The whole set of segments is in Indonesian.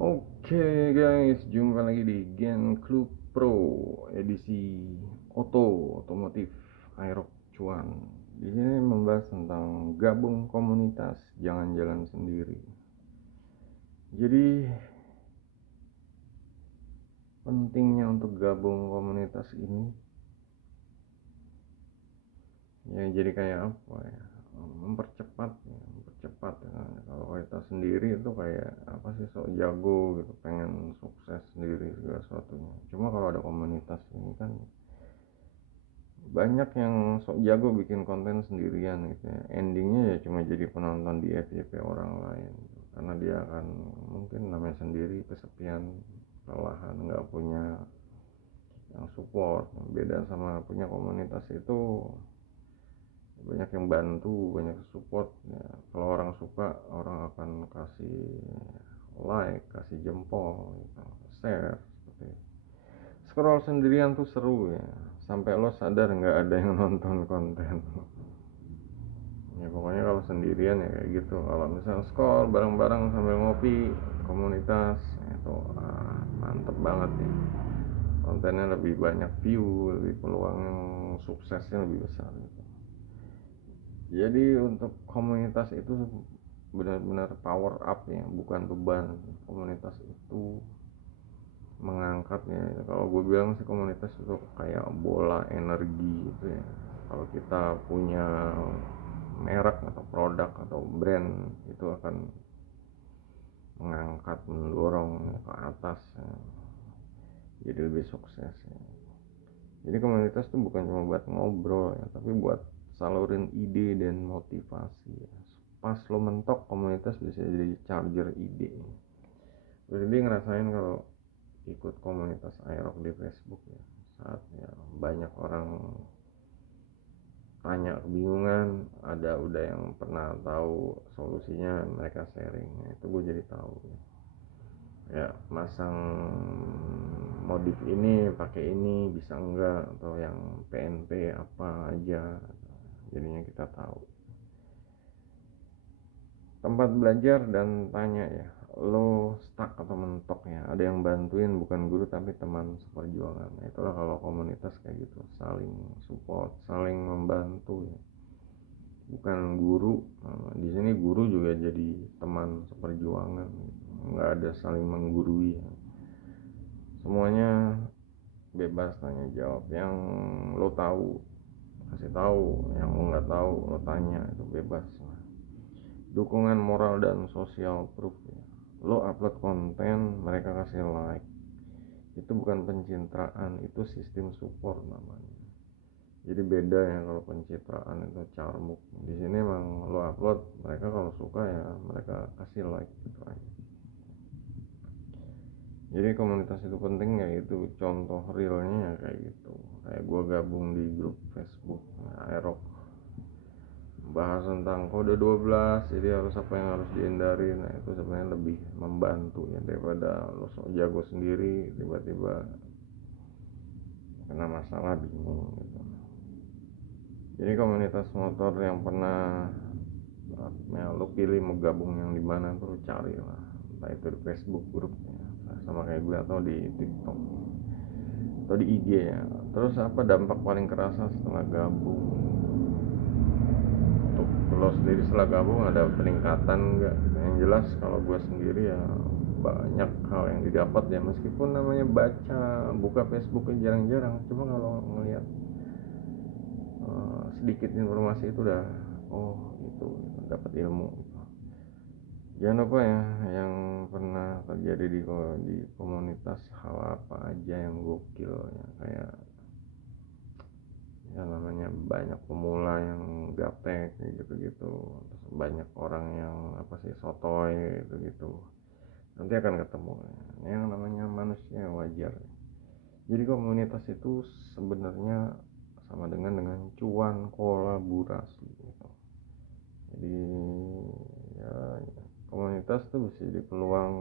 Oke guys, jumpa lagi di Gen Club Pro edisi otomotif Aerox Cuan. Di sini membahas tentang gabung komunitas, jangan jalan sendiri. Jadi pentingnya untuk gabung komunitas ini ya jadi kayak apa ya? Mempercepat ya. Kalau kita sendiri itu kayak apa sih, sok jago gitu, pengen sukses sendiri segala sesuatunya. Cuma kalau ada komunitas ini kan banyak yang sok jago bikin konten sendirian gitu ya, endingnya ya cuma jadi penonton di FYP orang lain gitu. Karena dia akan mungkin namanya sendiri, kesepian, kelelahan, nggak punya yang support. Beda sama punya komunitas itu banyak yang bantu, banyak support ya. Kalau orang suka, orang akan kasih like, kasih jempol gitu, share seperti itu. Scroll sendirian tuh seru ya, sampai lo sadar nggak ada yang nonton konten. Ya pokoknya kalau sendirian ya kayak gitu. Kalau misalnya scroll bareng-bareng sambil ngopi komunitas itu mantep banget ya. Kontennya lebih banyak view, lebih peluang suksesnya lebih besar gitu. Jadi untuk komunitas itu benar-benar power up ya, bukan beban. Komunitas itu mengangkat ya. Kalau gue bilang sih komunitas itu kayak bola energi gitu ya. Kalau kita punya merek atau produk atau brand, itu akan mengangkat, mendorong ke atas ya. Jadi lebih sukses ya. Jadi komunitas itu bukan cuma buat ngobrol ya, tapi buat salurin ide dan motivasi ya. Pas lo mentok, komunitas bisa jadi charger ide. Jadi ngerasain kalau ikut komunitas Aerox di Facebook ya, saat ya banyak orang tanya kebingungan, ada udah yang pernah tahu solusinya, mereka sharing. Nah, itu gue jadi tahu ya, masang modif ini pakai ini bisa enggak, atau yang PNP apa aja, jadinya kita tahu. Tempat belajar dan tanya ya, lo stuck atau mentok ya, ada yang bantuin, bukan guru tapi teman seperjuangan. Nah, itulah kalau komunitas kayak gitu, saling support, saling membantu ya, bukan guru. Di sini guru juga jadi teman seperjuangan gitu. Nggak ada saling menggurui ya. Semuanya bebas tanya jawab, yang lo tahu kasih tahu, yang lo nggak tahu lo tanya, itu bebas. Dukungan moral dan sosial proof ya. Lo upload konten, mereka kasih like, itu bukan pencitraan, itu sistem support namanya. Jadi beda ya, kalau pencitraan itu carmuk. Di sini emang lo upload, mereka kalau suka ya mereka kasih like gitu aja. Jadi komunitas itu penting ya, itu contoh realnya ya kayak gitu. Kayak gue gabung di grup Facebook Aerox, bahas tentang kode 12, jadi harus apa yang harus dihindari. Nah itu sebenarnya lebih membantu ya, daripada lo sok jago sendiri tiba-tiba kena masalah bingung gitu. Jadi komunitas motor yang pernah ya, lo pilih mau gabung yang dimana tuh cari lah, entah itu di Facebook grupnya sama kayak gue, atau di TikTok atau di IG ya. Terus apa dampak paling kerasa setelah gabung? Untuk lo sendiri setelah gabung ada peningkatan enggak? Yang jelas kalau gue sendiri ya banyak hal yang didapat ya, meskipun namanya baca buka Facebooknya jarang-jarang, cuma kalau ngelihat sedikit informasi itu udah, oh itu dapat ilmu gitu. Jangan lupa ya, yang pernah terjadi di komunitas, hal apa aja yang gokil ya, kayak ya namanya banyak pemula yang gaptek gitu-gitu, terus banyak orang yang apa sih, sotoy gitu-gitu, nanti akan ketemu ya, yang namanya manusia wajar. Jadi komunitas itu sebenarnya sama dengan cuan kolaborasi gitu. Jadi ya, komunitas tuh bisa jadi peluang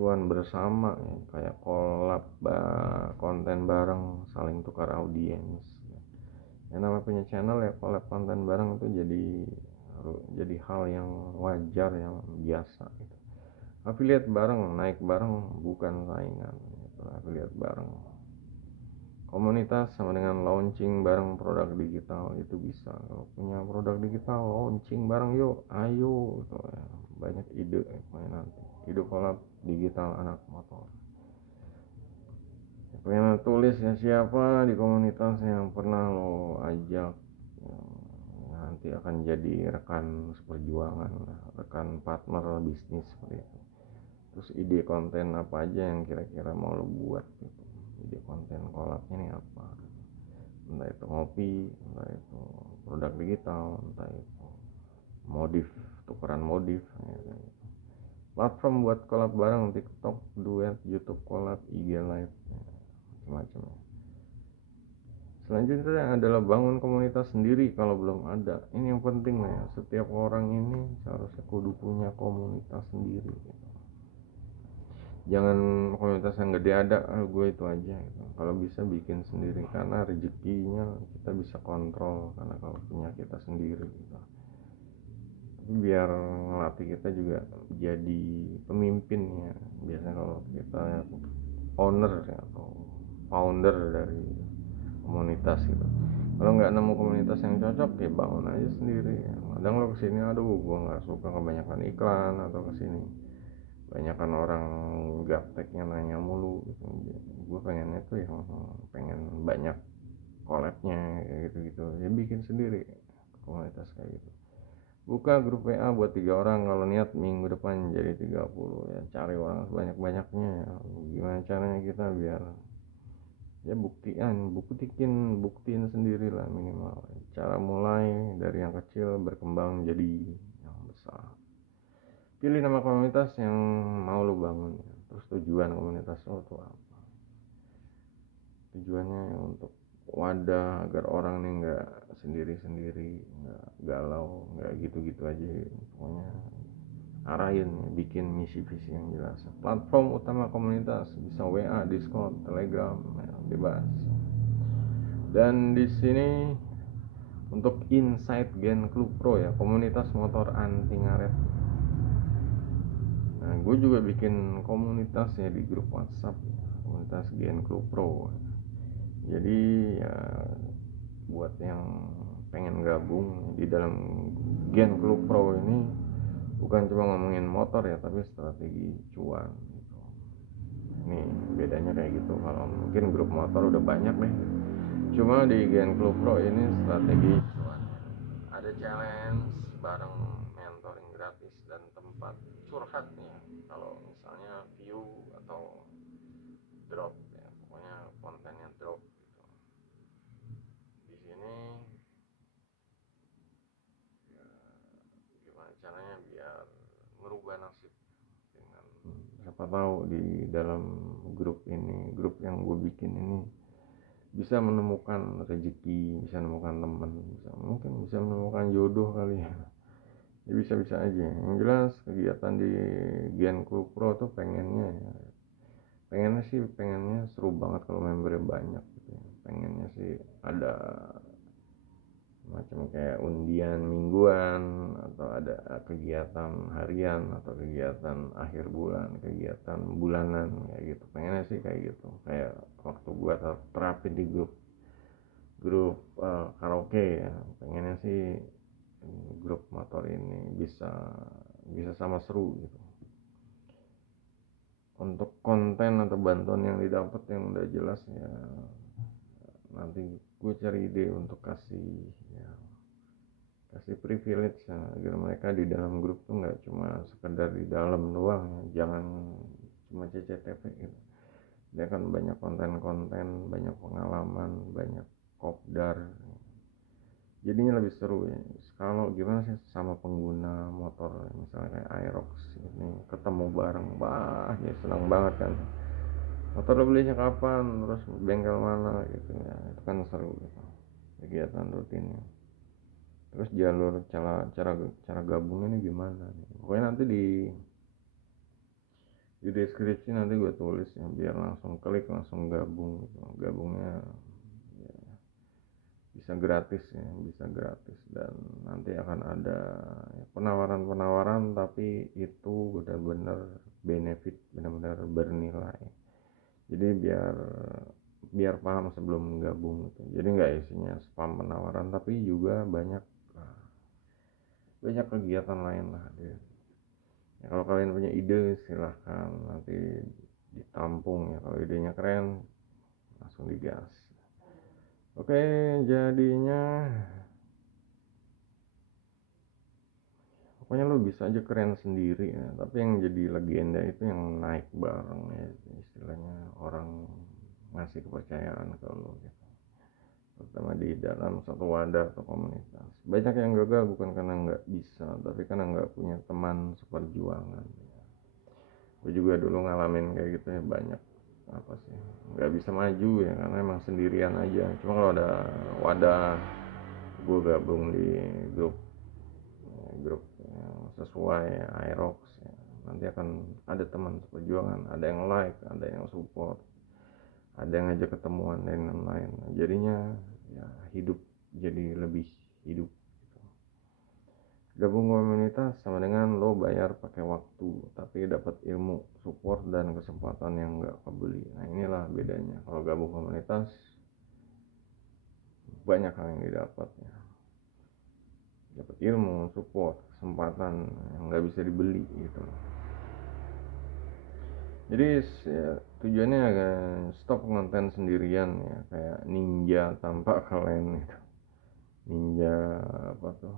cuan bersama ya, kayak collab konten bareng, saling tukar audiens. Yang namanya punya channel ya, collab konten bareng itu jadi hal yang wajar, yang biasa gitu. affiliate bareng, naik bareng, bukan saingan gitu. Affiliate bareng, komunitas sama dengan launching bareng produk digital itu bisa. Kalau punya produk digital launching bareng, yuk ayo gitu ya. Banyak ide nanti, ide collab digital anak motor. Pengen tulis ya siapa di komunitas yang pernah lo ajak nanti akan jadi rekan seperjuangan, rekan partner bisnis seperti itu. Terus ide konten apa aja yang kira-kira mau lo buat gitu. Ide konten collabnya ini apa, entah itu ngopi, entah itu produk digital, entah itu modif, tukeran modif gitu. Platform buat collab bareng, TikTok, duet, YouTube collab, IG live, macam-macam. Selanjutnya adalah bangun komunitas sendiri kalau belum ada. Ini yang penting lah ya, setiap orang ini seharusnya kudu punya komunitas sendiri gitu. Jangan komunitas yang gede ada, gue itu aja gitu. Kalau bisa bikin sendiri, karena rezekinya kita bisa kontrol karena kalau punya kita sendiri gitu. Tapi biar ngelatih kita juga jadi pemimpin ya. Biasanya kalau kita owner ya, atau founder dari komunitas gitu, kalau nggak nemu komunitas yang cocok ya bangun aja sendiri ya. Kadang lo kesini, aduh gue nggak suka kebanyakan iklan, atau kesini banyakan orang gapteknya nanya mulu gitu. Gue pengennya tuh yang pengen banyak collabnya gitu ya, bikin sendiri komunitas kayak gitu. Buka grup WA buat 3 orang, kalau niat minggu depan jadi 30 ya. Cari orang sebanyak-banyaknya ya. Gimana caranya kita biar ya buktiin sendiri lah minimal. Cara mulai dari yang kecil berkembang jadi yang besar. Pilih nama komunitas yang mau lo bangun ya. Terus tujuan komunitas lo tuh apa? Tujuannya untuk wadah agar orang nih nggak sendiri-sendiri, nggak galau, nggak gitu-gitu aja. Pokoknya arahin, bikin misi visi yang jelas. Platform utama komunitas bisa WA, Discord, Telegram, ya, bebas. Dan di sini untuk Inside Gen Club Pro ya, komunitas motor anti ngaret. Nah, gue juga bikin komunitas ya di grup WhatsApp, komunitas Gen Club Pro. Jadi ya buat yang pengen gabung di dalam Gen Club Pro ini, bukan cuma ngomongin motor ya, tapi strategi cuan gitu. Ini bedanya kayak gitu. Kalau mungkin grup motor udah banyak deh, cuma di Gen Club Pro ini strategi cuan. Ada challenge bareng, mentoring gratis, dan tempat curhat nih ya. Kalau misalnya view atau drop ya, pokoknya kontennya drop gitu. Di sini ya, gimana caranya biar merubah nasib dengan, siapa tahu di dalam grup ini, grup yang gue bikin ini bisa menemukan rezeki, bisa menemukan teman, mungkin bisa menemukan jodoh kali ya. Ya bisa-bisa aja. Yang jelas kegiatan di Gen Club Pro tuh pengennya seru banget kalau membernya banyak gitu ya. Pengennya sih ada macam kayak undian mingguan, atau ada kegiatan harian, atau kegiatan akhir bulan, kegiatan bulanan kayak gitu. Pengennya sih kayak gitu, kayak waktu gua terapin di grup karaoke ya. Pengennya sih grup motor ini bisa sama seru gitu. Untuk konten atau bantuan yang didapat yang udah jelas ya, nanti gue cari ide untuk kasih privilege ya, agar mereka di dalam grup tuh nggak cuma sekedar di dalam doang ya. Jangan cuma CCTV gitu. Dia kan banyak konten-konten, banyak pengalaman, banyak kopdar, jadinya lebih seru ya. Kalau gimana sih sama pengguna motor, misalnya kayak Aerox ini ketemu bareng, wah ya senang banget kan. Motor lo belinya kapan, terus bengkel mana gitu ya, itu kan seru gitu kegiatan rutinnya. Terus jalur cara gabungnya ini gimana, pokoknya nanti di deskripsi nanti gue tulis ya, biar langsung klik langsung gabung gitu. Gabungnya ya, bisa gratis ya, bisa gratis, dan nanti akan ada penawaran-penawaran, tapi itu benar-benar benefit, benar-benar bernilai. Jadi biar paham sebelum gabung gitu. Jadi nggak isinya spam penawaran, tapi juga banyak kegiatan lain lah. Ya, kalau kalian punya ide silahkan nanti ditampung ya, kalau idenya keren langsung digas. Oke, jadinya pokoknya lo bisa aja keren sendiri ya, tapi yang jadi legenda itu yang naik bareng ya, istilahnya orang ngasih kepercayaan ke lo gitu, terutama di dalam satu wadah atau komunitas. Banyak yang gagal bukan karena nggak bisa, tapi karena nggak punya teman seperjuangan. Gue juga dulu ngalamin kayak gitu ya, banyak apa sih, nggak bisa maju ya karena emang sendirian aja. Cuma kalau ada wadah, gue gabung di grup yang sesuai Aerox ya, nanti akan ada teman seperjuangan, ada yang like, ada yang support, ada yang ngajak ketemuan dan lain-lain. Jadinya ya hidup jadi lebih hidup gitu. Gabung komunitas sama dengan lo bayar pakai waktu, tapi dapat ilmu, support, dan kesempatan yang gak kebeli. Nah inilah bedanya. Kalau gabung komunitas banyak hal yang didapat ya, dapat ilmu, support, kesempatan yang gak bisa dibeli gitu. Jadi ya, tujuannya agak stop konten sendirian ya, kayak ninja tanpa klan gitu. Ninja apa tuh,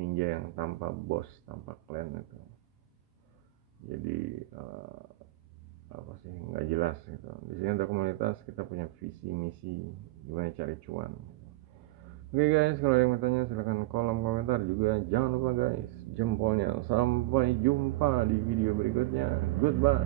ninja yang tanpa bos, tanpa klan itu. Jadi apa sih, nggak jelas gitu. Di sini ada komunitas, kita punya visi misi gimana cari cuan. Oke guys, kalau yang bertanya silahkan kolom komentar juga. Jangan lupa guys, jempolnya. Sampai jumpa di video berikutnya. Goodbye.